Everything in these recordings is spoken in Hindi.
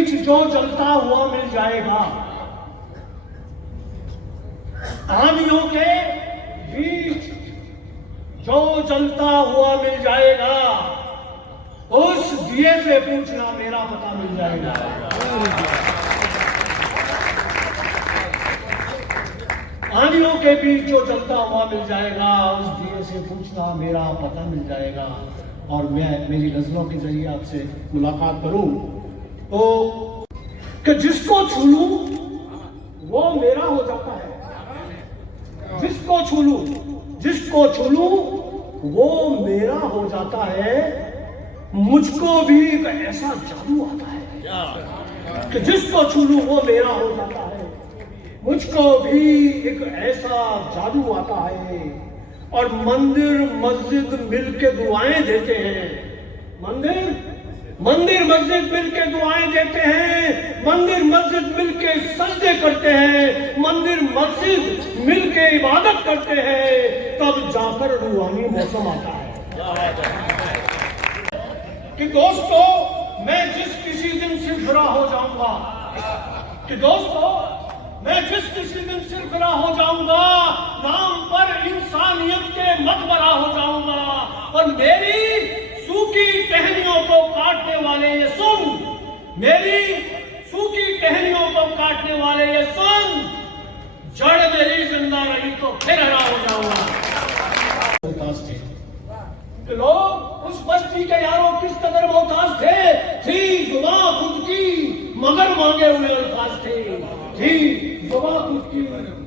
बीच जो जलता हुआ मिल जाएगा, आंधियों के बीच जो जलता हुआ मिल जाएगा, उस दिए से पूछना मेरा पता मिल जाएगा। आंधियों के बीच जो जलता हुआ मिल जाएगा, उस दिए से पूछना मेरा पता मिल जाएगा। और मैं मेरी गजलों के जरिए आपसे मुलाकात करूं तो कि जिसको छू लूं वो मेरा हो जाता है, जिसको छू लूं वो मेरा हो जाता है। मुझको भी एक ऐसा जादू आता है कि जिसको छू लूं वो मेरा हो जाता है। मुझको भी एक ऐसा जादू आता है। और मंदिर मस्जिद मिलके दुआएं देते हैं, मंदिर मस्जिद मिलके दुआएं देते हैं, मंदिर मस्जिद मिलके सजदे करते हैं, मंदिर मस्जिद मिलके इबादत करते हैं, तब जाकर रूहानी मौसम आता है कि दोस्तों मैं जिस किसी दिन सिरफिरा हो जाऊंगा, कि दोस्तों मैं जिस किसी दिन सिरफिरा हो जाऊंगा, नाम पर इंसानियत के मकबरा हो जाऊंगा, और मेरी सूखी टहनियों को काटने वाले ये सुन, मेरी सूखी टहनियों को काटने वाले ये सुन, जड़ मेरी जिंदा रही तो फिर हरा हो जाऊंगा। लोग उस बस्ती के यारों किस कदर मोहताज थे, थी जुबां खुद की मगर मांगे हुए अल्फाज थे, थी जुबां खुद की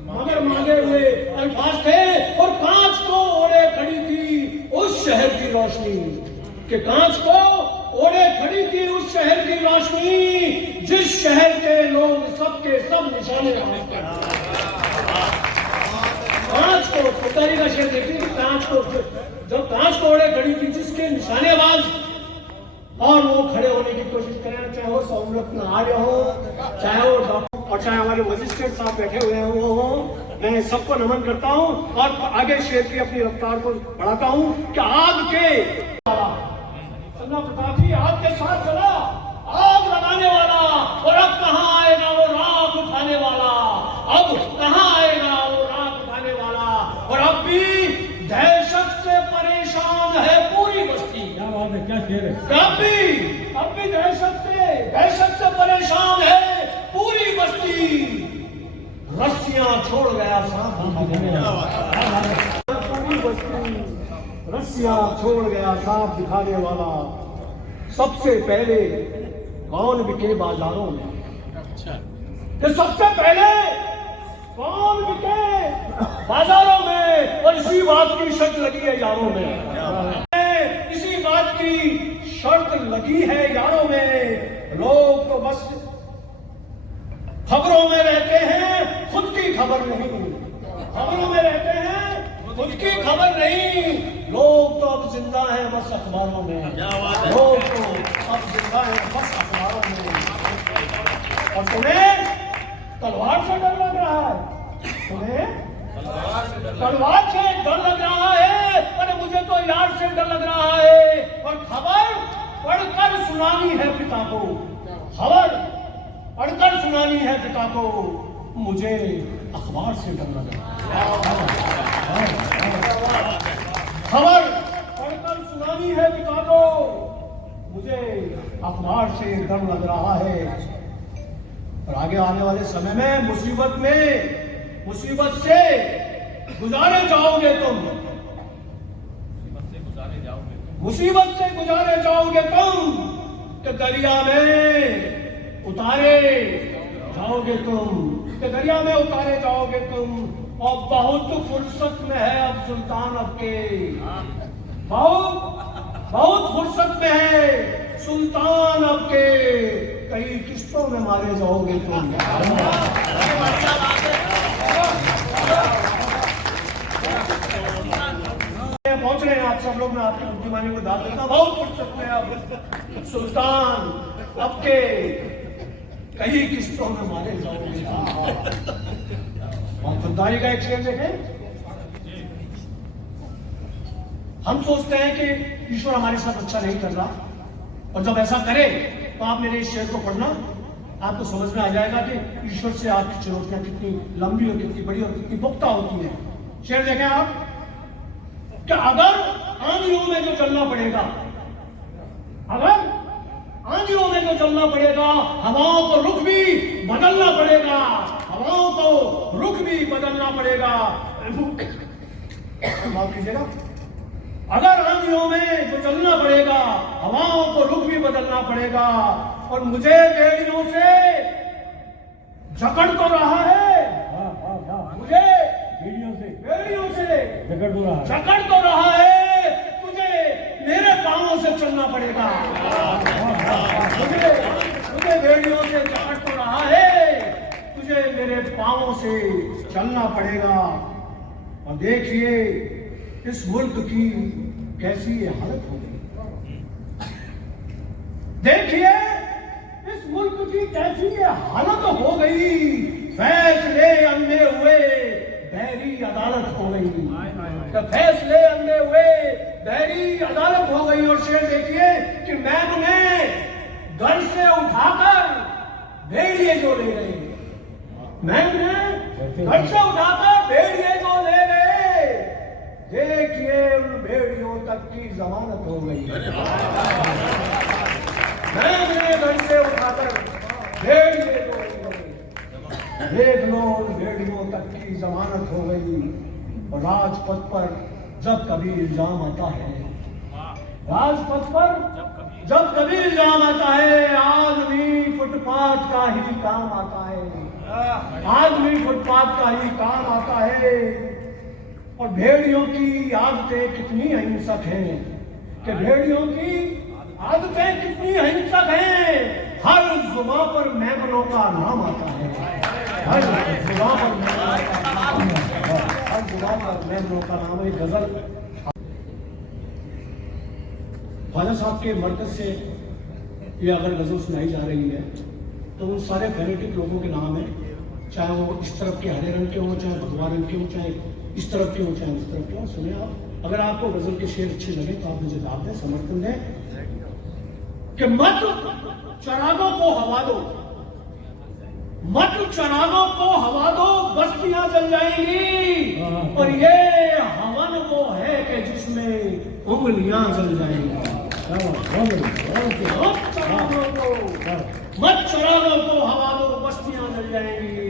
मगर मांगे हुए अल्फाज थे। और कांच को ओढ़े खड़ी थी उस शहर की रोशनी, कि कांच को ओढ़े खड़ी थी उस शहर की रोशनी, जिस शहर के लोग सबके सब निशाने कांच को सुतारी का शेर देखी, कांच को जब कांच को ओढ़े खड़ी थी जिसके निशानेबाज, और वो खड़े होने की कोशिश करें, चाहे वो सौम्यरत्न आर्य हो, चाहे वो डॉक्टर, और चाहे हमारे मजिस्ट्रेट साहब बैठे हुए हैं वो हो, मैं सबको नमन करता हूं और आगे शेर की अपनी रफ्तार को बढ़ाता हूं कि आग के प्रतापी आग के साथ चला, आग लगाने वाला, और अब कहां आएगा वो राख उठाने वाला, अब कहां आएगा वो राख उठाने वाला। और अब भी दहशत से परेशान है पूरी बस्ती। क्या बात है, क्या शेर है। अब भी दहशत से परेशान है पूरी बस्ती। रस्सियां छोड़ गया सांप दिखाने वाला, पूरी बस्ती रस्सियां छोड़ गया सांप दिखाने वाला। सबसे पहले कौन बिके बाजारों में, कि सबसे पहले कौन बिके बाजारों में, और इसी बात की शर्त लगी है यारों में, इसी बात की शर्त लगी है यारों में। लोग तो बस खबरों में रहते हैं, खुद की खबर नहीं, खबरों में रहते हैं, खुद की खबर नहीं। लोग तो अब जिंदा हैं बस अखबारों में, लोग तो अब जिंदा हैं बस अखबारों में। और तुम्हें तलवार से डर लग रहा है, तुम्हें तलवार से डर लग रहा है, अरे मुझे तो यार से डर लग रहा है। और खबर पढ़कर सुनानी है पिता को, खबर पढ़कर सुनानी है पिता को, मुझे अखबार से डर लग रहा है। खबर पढ़कर सुनानी है पिता को, मुझे अखबार से डर लग रहा है। और आगे आने वाले समय में मुसीबत से गुजारे जाओगे तुम, मुसीबत से गुजारे जाओगे तुम, कि दरिया में उतारे जाओगे तुम, कि दरिया में उतारे जाओगे तुम। और बहुत फुर्सत में है अब सुल्तान आपके, बहुत फुर्सत में है सुल्तान आपके, कई किस्तों में मारे जाओगे तुम। पहुंच रहे हैं आप सब लोग, मैं आपकी बुद्धिमानी को दाद देता, बहुत फुर्सत में अब सुल्तान आपके, कई किस्तों में मारे जाओगे। और खुदाई का एक शेर देखें, हम सोचते हैं कि ईश्वर हमारे साथ अच्छा नहीं कर रहा, और जब ऐसा करे तो आप मेरे इस शेर को पढ़ना आपको समझ में आ जाएगा कि ईश्वर से आपकी चुनौतियां कितनी लंबी और कितनी बड़ी और कितनी पुख्ता होती हैं। शेर देखें आप कि अगर आंधियों में जो चलना पड़ेगा, अगर आंधियों में जो चलना पड़ेगा, हवाओं को रुख भी बदलना पड़ेगा, हवाओं को रुख भी बदलना पड़ेगा। माफ कीजिएगा, अगर आंधियों में जो चलना पड़ेगा, हवाओं को रुख भी बदलना पड़ेगा। और मुझे बेड़ियों से जकड़ तो रहा है, मुझे बेड़ियों से जकड़ तो रहा है, तुझे मेरे पांवों से चलना पड़ेगा। मुझे बेड़ियों से जकड़ तो रहा है, तुझे मेरे पांवों से चलना पड़ेगा। और देखिए इस मुल्क की कैसी ये हालत हो गई, देखिए इस मुल्क की कैसी ये हालत हो गई। फैसले अंधे हुए बहरी अदालत हो गई, तो फैसले अंधे हुए बहरी अदालत हो गई। और शेर देखिए कि मैम ने घर से उठाकर भेड़िए जो ले गए, मैम ने घर से उठाकर भेड़िए जो ले गए, देखिए उन भेड़ियों तक की जमानत हो गई। मैम ने घर से उठाकर भेड़िए जो ले गए, देख लो उन भेड़ियों तक की जमानत हो गई। और राजपथ पर जब कभी इल्जाम आता है, राजपथ पर जब कभी इल्जाम आता है, आदमी फुटपाथ का ही काम आता है, आदमी फुटपाथ का ही काम आता है। और भेड़ियों की आदतें कितनी अहिंसक हैं, कि भेड़ियों की आदतें कितनी अहिंसक हैं। हर जुबान पर मेमनों का नाम आता है, हर जुबान पर मेमनों का नाम है। गजल ख्वाजा साहब के मरकज से ये अगर गजल सुनाई जा रही है तो उन सारे फेनेटिक लोगों के नाम है, चाहे वो इस तरफ के हरे रंग के हों, चाहे भगवा रंग के हों, चाहे इस तरफ के हों, चाहे उस तरफ के हों। सुने आप, अगर आपको गजल के शेर अच्छे लगे तो आप मुझे दाव दें, समर्थन दें। कि मत चरागों को हवा दो, मत चरागों को हवा दो, बस्तियां जल जाएंगी। और ये हवन वो है कि जिसमें उंगलियां जल जाएंगी। मत चरागों को हवा दो, बस्तियां जल जाएंगी।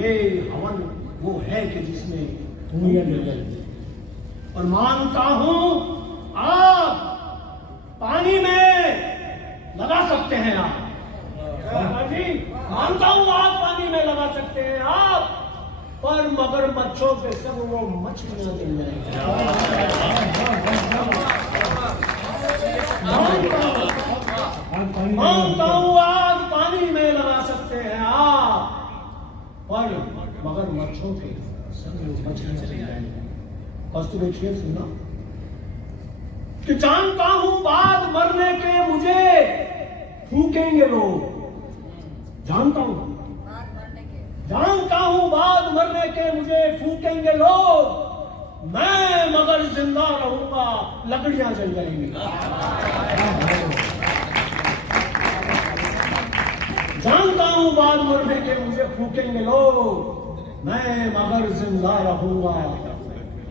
ये हवन वो है कि जिसमें उंगलियां जल जाएंगी। और मानता हूं आप पानी में लगा सकते हैं, आप जी मानता हूं आप पानी में लगा सकते हैं आप, पर मगरमच्छों पे सब वो मछलियां जल जाएंगी। मानता हूं आग पानी में लगा सकते हैं आप, पर मगरमच्छों पे सब वो मछलियां जल जाएंगी। बस तो देखिए, सुनना कि जानता हूं बाद मरने के मुझे फूकेंगे लोग, जानता हूं बाद मरने के मुझे फूकेंगे लोग, मैं मगर जिंदा रहूंगा लकड़ियां जल जाएंगी। जानता हूं बाद मरने के मुझे फूकेंगे लोग, मैं मगर जिंदा रहूंगा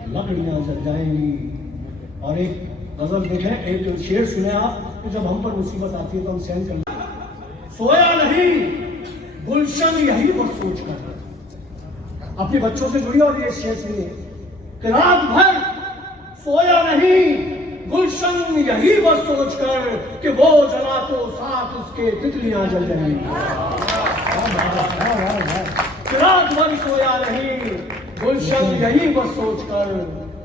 लकड़ियां जल जाएंगी। और एक गजल देखें, एक शेर सुने आप कि जब हम पर मुसीबत आती है तो हम सहन कर सोया नहीं गुलशन यही वो सोच कर। अपने बच्चों से जुड़िए और ये शेर सुनिए कि रात भर सोया नहीं गुलशन यही वो सोच कर कि वो जला तो साथ उसके तितलियां जल जाएंगी। रात भर सोया नहीं गुलशन यही वो सोच कर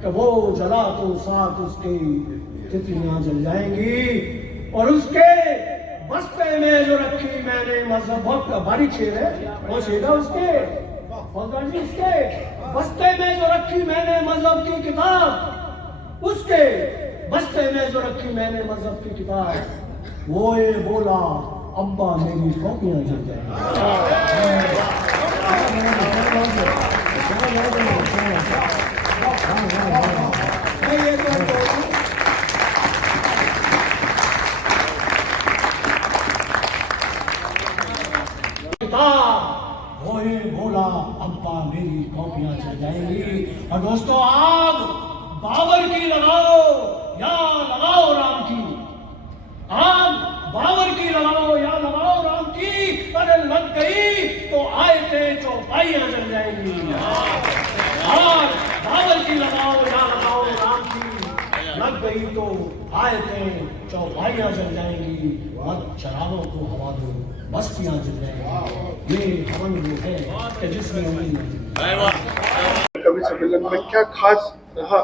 कि वो जला तो साथ उसके तितलियां जल जाएंगी। और उसके बस्ते में जो रखी मैंने मजहब, बहुत बारीक शेर है, वो शेर है उसके बस्ते में जो रखी मैंने मजहब की किताब, उसके बस्ते में जो रखी मैंने मजहब की किताब, वो ये बोला अब्बा मेरी कॉपियां जल जाएंगी। और दोस्तों आग बाबर की लगाओ या लगाओ राम की, आग बाबर की लगाओ या लगाओ राम की, अरे लग गई तो आयते चौपाइयां जल जाएंगी। आग बाबर की लगाओ या लगाओ राम की, लग गई तो आयते चौपाइयां जल जाएंगी। मत चरागों को हवा दो, बस्तियां जल जाएंगी। ये हवन वो है कि जिसमें कवि सम्मेलन में क्या खास रहा?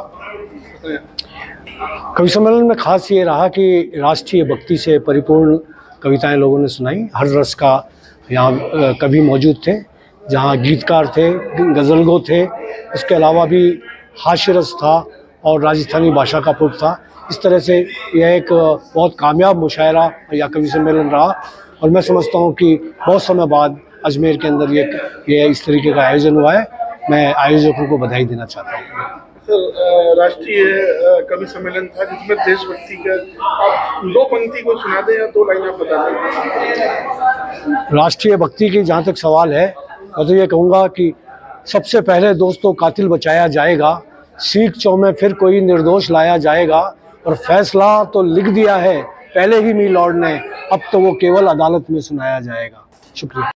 कवि सम्मेलन में खास ये रहा कि राष्ट्रीय भक्ति से परिपूर्ण कविताएं लोगों ने सुनाई। हर रस का यहाँ कवि मौजूद थे, जहाँ गीतकार थे, गज़लगो थे, उसके अलावा भी हास्य रस था और राजस्थानी भाषा का पुट था। इस तरह से यह एक बहुत कामयाब मुशायरा या कवि सम्मेलन रहा और मैं समझता हूँ कि बहुत समय बाद अजमेर के अंदर ये इस तरीके का आयोजन हुआ है। मैं आयोजकों को बधाई देना चाहता हूँ। सर, राष्ट्रीय कवि सम्मेलन था जिसमें देशभक्ति का आप दो पंक्ति को सुना दें या दो लाइन आप बता दें। राष्ट्रीय भक्ति की जहाँ तक सवाल है, मैं तो ये कहूँगा कि सबसे पहले दोस्तों कातिल बचाया जाएगा, सीख चौ में फिर कोई निर्दोष लाया जाएगा, और फैसला तो लिख दिया है पहले ही मी लॉर्ड ने, अब तो वो केवल अदालत में सुनाया जाएगा। शुक्रिया।